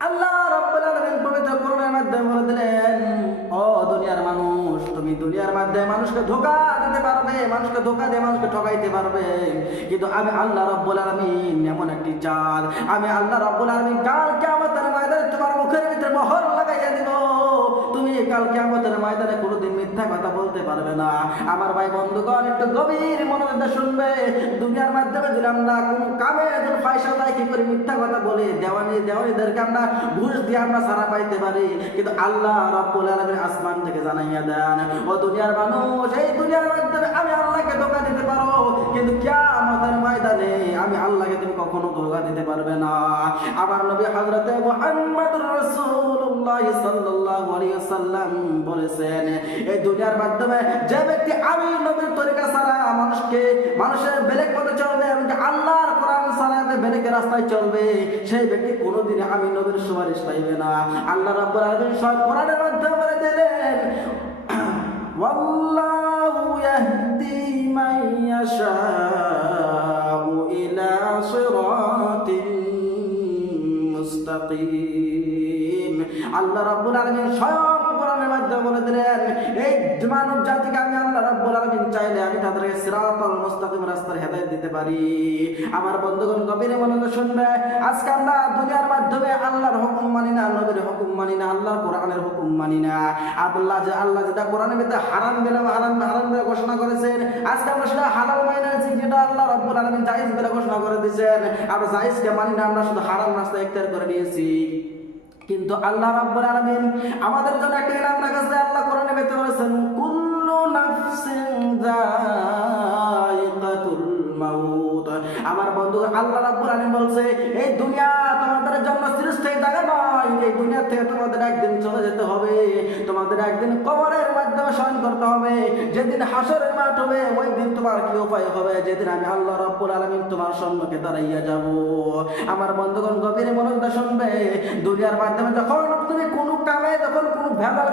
আল্লাহ রব্বুল আলামিন পবিত্র কোরআনের মাধ্যমে বলে দিলেন, ও দুনিয়ার মানুষ, তুমি দুনিয়ার মাধ্যমে মানুষকে ধোকা দিতে পারবে, মানুষকে ধোকা দিয়ে মানুষকে ঠকাইতে পারবে। কিন্তু আমি আল্লাহ রব্বুল আলামিন এমন একটি চাঁদ আমি আল্লাহ রব্বুল আলামিন কাল পারবে না। আমার ভাই বন্ধুগণ, একটু গভীর মনোযোগ দিয়ে শুনবে। দুনিয়ার মাধ্যমে যদি আমরা কোনো কামে যদি পয়সা দেয় কি করে মিথ্যা কথা বলে, দেওয়ানি দেওয়ানিদেরকে আমরা ঘুষ দিয়ে আমরা সারা পাইতে পারি। কিন্তু আল্লাহ রব্বুল আলামিন আসমান থেকে জানাইয়া দেন, ও দুনিয়ার মানুষ, এই দুনিয়ার মাধ্যমে আমি আল্লাহকে ধোকা দিতে পারো। কিন্তু কিয়ামতের ময়দানে আমি আল্লাহকে তুমি কখনো ধোকা দিতে পারবে না। আমার নবী হযরতে মুহাম্মদুর রাসূলুল্লাহ সাল্লাল্লাহু বলেছেন, এই দুনিয়ার মাধ্যমে যে ব্যক্তি আমি নবীর তরিকা ছাড়া মানুষকে, মানুষের বেলেগ পথে চলবে এবং আল্লাহর কোরআন সালাতে বেলেগের রাস্তায় চলবে, সেই ব্যক্তি কোনোদিন আমি নবীর সুপারিশ পাইবে না। আল্লাহ রব্বুল আলমিন সব কোরআনের মাধ্যমে বলে দিলেন, ওয়াল্লাহু ইয়াহদি মান আল্লাহ রাব্বুল আলামিন স্বয়ং কোরআনের মাধ্যমে বলে দিলেন, এই মানব জাতিকে আমি আল্লাহ রাব্বুল আলামিন চাইলে আমি তাদেরকে সিরাতাল মুস্তাকিম রাস্তার হেদায়েত দিতে পারি। আমার বন্ধুগণ, গভীরে মনোযোগ শুনবে, আজকে আমরা দুনিয়ার মাধ্যমে আল্লাহর হুকুম মানি না, নবীর হুকুম মানি না, আল্লাহর কোরআনের হুকুম মানি না। আল্লাহ যে আল্লাহ যেটা কোরআনের ভিতরে হারাম বেলা, হারাম হারাম বলে ঘোষণা করেছেন, আজকে আমরা সেটা হালাল আছি যেটা আল্লাহ রাব্বুল আলামিন জায়েজ বলে ঘোষণা করে দিয়েছেন। আর জায়েজকে মানি না, আমরা শুধু হারাম রাস্তা ইখতিয়ার করে নিয়েছি। কিন্তু আল্লাহ রাব্বুল আলামিন আমাদের জন্য একটা ইনাম রাখছে, আল্লাহ কোরআনে বেতে বলেছেন, কুল্লু নাফসিন যায়িকাতুল মাউত। আমার বন্ধু আল্লাহ রাব্বুল আলামিন বলছে, এই দুনিয়া তোমাদের দুনিয়া তোমাদের একদিন চলে যেতে হবে। তোমাদের একদিন কবরের মাধ্যমে শয়ন করতে হবে। যেদিন হাসরের মাঠ হবে ওই দিন তোমার কি উপায় হবে? যেদিন আমি আল্লাহ রাব্বুল তোমার সম্মুখে দাঁড়াইয়া যাব। আমার বন্ধুগণ গভীরে শুনবে। দুনিয়ার মাধ্যমে যখন তুমি কোনো কামে, যখন কোনো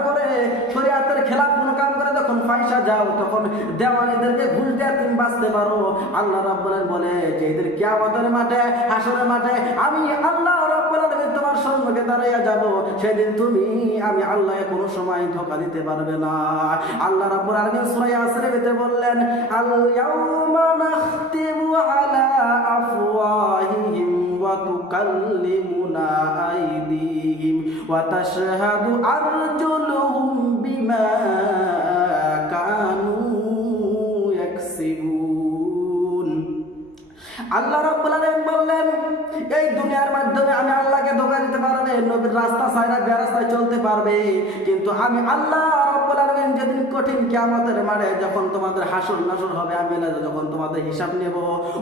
করে, শরীয়তের খেলাফ কোনো কাম করে, যখন পয়সা যাও, তখন দেওয়ানিদেরকে ঘুষ দিয়ে তুমি বাঁচতে পারো। আল্লাহ রাব্বুল বলে যে কিয়ামতের মাঠে, হাসরের মাঠে আমি আল্লাহ তোমার সম্মুখে দাঁড়াইয়া যাব, সেদিন তুমি, আমি আল্লাহ কোনো সময় ধোকা দিতে পারবে না। আল্লাহ রাব্বুল আলামিন সূরা ইয়াসিনের ভিতরে বললেন, আল ইয়াউমা নাখতিমু আলা আফওয়াহিহিম ওয়া তুকাল্লিমুনা আইদিহিম ওয়া তাশহাদু আরজুলুহুম বিমা কানু ইয়াকসিবুন। আল্লাহ রাব্বুল আলামিন বললেন এই দুনিয়ার মাধ্যমে আমি আল্লাহকে ধোকা দিতে পারবে, নবীর রাস্তা ছাড়া বেরাস্তায় চলতে পারবে। কিন্তু আমি আল্লাহ যেদিন কঠিন কিয়ামতের মাঠে যখন তোমাদের হাসর নাসর হবে, আমি যখন তোমাদের হিসাব নেব,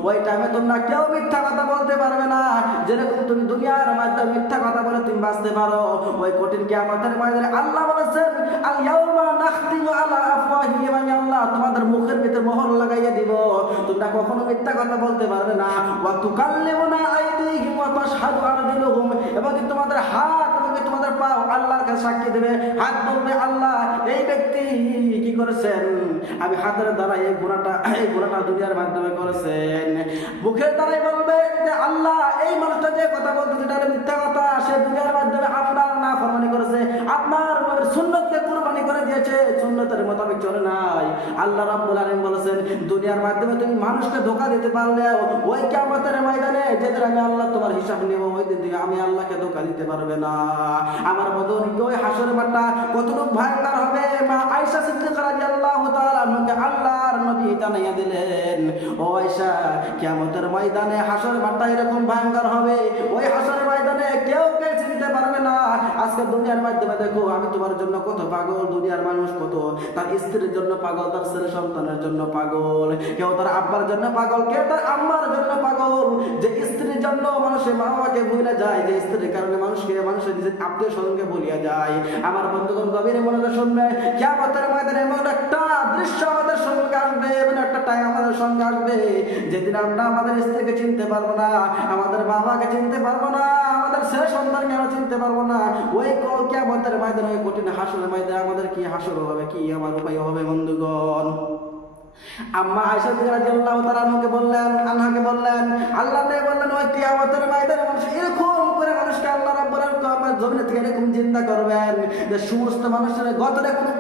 ওই টাইমে তোমরা কেউ মিথ্যা কথা বলতে পারবে না। যেরকম তুমি দুনিয়ার মাধ্যমে মিথ্যা কথা বলে তুমি বাঁচতে পারো, ওই কঠিন কিয়ামতের ময়দানে আল্লাহ বলেছেন আমি তোমাদের মুখের ভিতরে মোহর লাগাইয়া দিব। তোমরা কখনো মিথ্যা কথা বলতে পারবে না। ওয়া তুকাল্লিমুনা আমি হাতের দ্বারা এই গুণাটা এই গুণাটা দুনিয়ার মাধ্যমে করেছেন। মুখের দ্বারাই বলবে যে, আল্লাহ, এই মানুষটা যে কথা বলতে যেটা মিথ্যা কথা। সে দুনিয়ার মাধ্যমে আপনার না ফরমানি করেছে। আপনার সুন্নতকে সুন্নতের মোতাবেক চলে নাই। আল্লাহ রাব্বুল আলামিন বলেছেন, দুনিয়ার মাধ্যমে তুমি মানুষকে ধোকা দিতে পারলে ওই কিয়ামতের ময়দানে যেদিন আমি আল্লাহ তোমার হিসাব নেব, ওই দিন থেকে আমি আল্লাহকে ধোকা দিতে পারবে না। আমার মতো ওই হাসরের মাঠটা কতটুকু ভয়ঙ্কর হবে? মা আয়েশা সিদ্দিকা রাদিয়াল্লাহু তাআলা আনহাকে আল্লাহর নবী জানাইয়া দিলেন, ও আয়েশা, কিয়ামতের ময়দানে হাসরের মাঠটা এরকম ভয়ঙ্কর হবে? আজকে দুনিয়ার মাধ্যমে দেখো, আমি তোমার জন্য কত পাগল, দুনিয়ার মানুষ কত। তার স্ত্রীর জন্য পাগল, তার ছেলে সন্তানের জন্য পাগল। কেউ তার আব্বার জন্য পাগল, কেউ তার আম্মার জন্য পাগল। যে স্ত্রীর জন্য মানুষের মা বাবাকে ভুলে যায়, যে স্ত্রীর কারণে মানুষকে, মানুষের নিজের আত্মীয় স্বজনকে ভুলিয়া যায়। আমার বন্ধুগণ, গভীরে মনে শুনবে। কেমতের ময়দানে এমন একটা দৃশ্য আমাদের সঙ্গে আসবে, এমন একটা টাইম আমাদের সঙ্গে আসবে। যেদিন আমরা আমাদের স্ত্রীকে চিনতে পারব না, আমাদের বাবাকে চিনতে পারব না, আমাদের ছেলে সন্তানকে আমরা চিনতে পারব না, ওই ময়দান হবে কঠিন ময়দান আমাদের কি হবে? কি আমার উপায় হবে বন্ধুগণ? আম্মা বললেন আল্লাহকে বললেন, আল্লাহ নে বললেন, ওই কিয়ামতের ময়দানে মানুষ এরকম করে মানুষকে আল্লাহ রাব্বুল আলামিন জমিনে থেকে এরকম চিন্তা করবেন যে সমস্ত মানুষের গতরে কোনো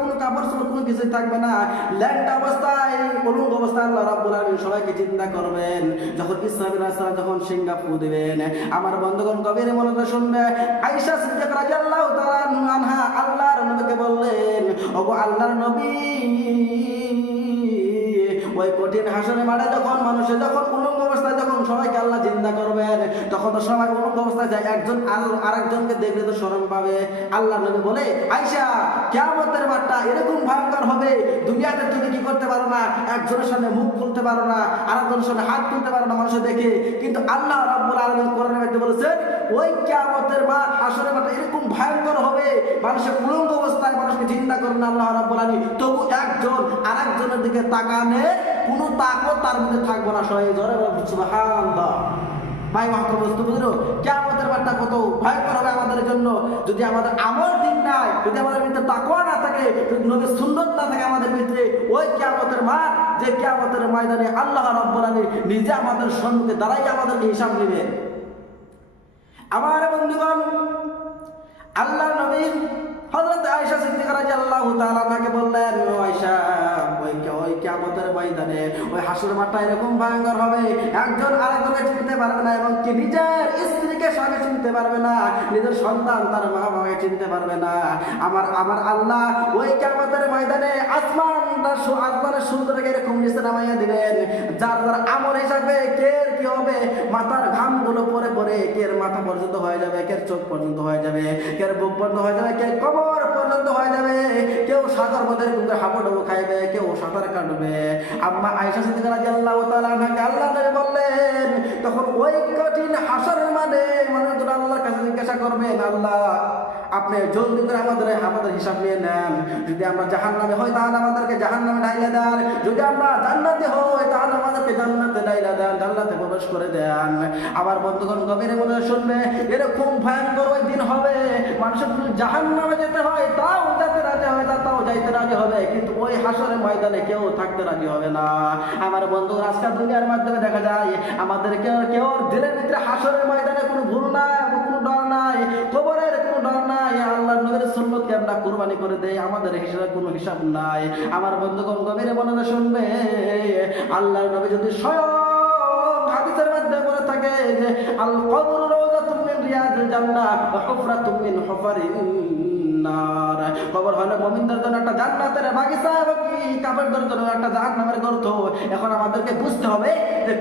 কোনো কাপড় কোনো কিছুই থাকবে না। অবস্থায়, উলুঙ্গ অবস্থায় সবাইকে চিন্তা করবেন। যখন ইসলামের রাস্তা যখন দিবেন। আমার বন্ধুগণ গভীর মনে শুনবে। আয়েশা সিদ্দিক রাদিয়াল্লাহু আনহা আল্লাহর নবীকে বললেন, ওগো আল্লাহর নবী, ওই কঠিন হাসনে মাঠে যখন মানুষের যখন উলঙ্গ অবস্থায় যখন সবাইকে আল্লাহ চিন্তা করবেন, তখন তো সবাই উলঙ্গ অবস্থায় যায়, একজন আর- আরেকজনকে দেখলে তো শরম পাবে। আল্লাহ নবী বলে আইসা কেমতের মাঠটা এরকম ভয়ঙ্কর হবে, দুনিয়াতে তুমি কি করতে পারো না? একজনের সামনে মুখ খুলতে পারো না, আরেকজনের সামনে হাত খুলতে পারো না মানুষের দেখে। কিন্তু আল্লাহ রাব্বুল আলামিন কোরআনের মধ্যে বলেছেন, ওই কিয়ামতের মাঠ হাসরের মাঠ এরকম ভয়ঙ্কর হবে, মানুষের উলঙ্গ অবস্থায় মানুষকে চিন্তা করেন আল্লাহ রাব্বুল আলামিন। তবু একজন আরেকজনের দিকে তাকানে কোনো তাকও তার মধ্যে থাকবে না সবাই জোরে ভাই বস্তু বুঝলো কেমতের বার্তা কত ভয়ঙ্কর হবে আমাদের জন্য। যদি আমাদের আমল ঠিক নাই, যদি আমাদের ভিতরে তাকওয়া না থাকে, যদি নবীর সুন্নত না থাকে আমাদের ভিতরে, ওই কেয়ামতের মাঠ, যে কেমতের ময়দানে আল্লাহ রাব্বুল আলামিন নিজে আমাদের সম্মুখে দাঁড়াই আমাদেরকে হিসাব নেবেন আমার বন্ধুগণ, আল্লাহ নবী হযরত আয়েশা সিদ্দিকা রাদিয়াল্লাহু তাআলা তাকে বললেন, ও আয়েশা, ওই ওই কিয়ামতের ময়দানে ওই হাসর মাঠটা এরকম ভয়ঙ্কর হবে। একজন আরেকজনকে চিনতে পারবে না এবং কি নিজের স্ত্রীকে স্বামী চিনতে পারবে না, নিজের সন্তান তার মা বাবাকে চিনতে পারবে না। আমার আমার আল্লাহ ওই কিয়ামতের ময়দানে আসমানটা আসমানের সুন্দরকে এরকম নিচে নামাইয়া দিবেন। যার যার আমল হিসাবে কে কি হবে? মাথার ঘামগুলো পরে পরে কের মাথা পর্যন্ত হয়ে যাবে, কের চোখ পর্যন্ত হয়ে যাবে, কের বুক পর্যন্ত হয়ে যাবে কে কবর পর্যন্ত হয়ে যাবে। কেউ সাগর মধ্যে কিন্তু হাবুডুবু খাইবে, কেউ সাঁতার কাটবে। আম্মা আয়সা সিদ্দিকা রাদিয়াল্লাহু তাআলা তালা আল্লাহ বললেন, তখন ওই আপনি জলদি করে আমাদের আমাদের হিসাব নিয়ে নেন। যদি আমরা জাহান নামে হই, তাহলে আমাদেরকে জাহান নামে ডাইলে দেন। যদি আমরা জান্নাতে হই, তাহলে আমাদেরকে জান্নাতে ডাইলে দেন, জান্নাতে প্রবেশ করে দেন। আবার বন্ধুগণ, গভীরে মনে শুনবে, এরকম ভয়ঙ্কর ওই দিন হবে। মানুষের যদি জাহান নামে যেতে হয়, তাও যেতে রাজি হবে না, তাও যাইতে রাজি হবে। কিন্তু ওই হাসরের ময়দানে কেউ থাকতে রাজি হবে না। আমার বন্ধু আজকাল দুনিয়ার মাধ্যমে দেখা যায়, আমাদের কেউ কেউ ভিতরে হাসরের ময়দানে কোনো ভুল নাই। ডর নাই কবরের কোনো ডর নাই আল্লাহ নবীর সুন্নতকে আমরা কুরবানি করে দেই আমাদের হিসাবে কোনো হিসাব নাই। আমার বন্ধুগণ গভীরে মনে শুনবে, আল্লাহর নবী যদি স্বয়ং হাদিসের মধ্যে বলে থাকে যে আল কবর রাওজাতুম মিন রিয়াদিল জান্নাহ ওয়া হুফরাতুম মিন নার। কবর হলো মুমিনদের জন্য একটা জান্নাতের বাগিচা এবং কি? কাফেরদের জন্য একটা জাহান্নামের গর্ত। এখন আমাদেরকে বুঝতে হবে যে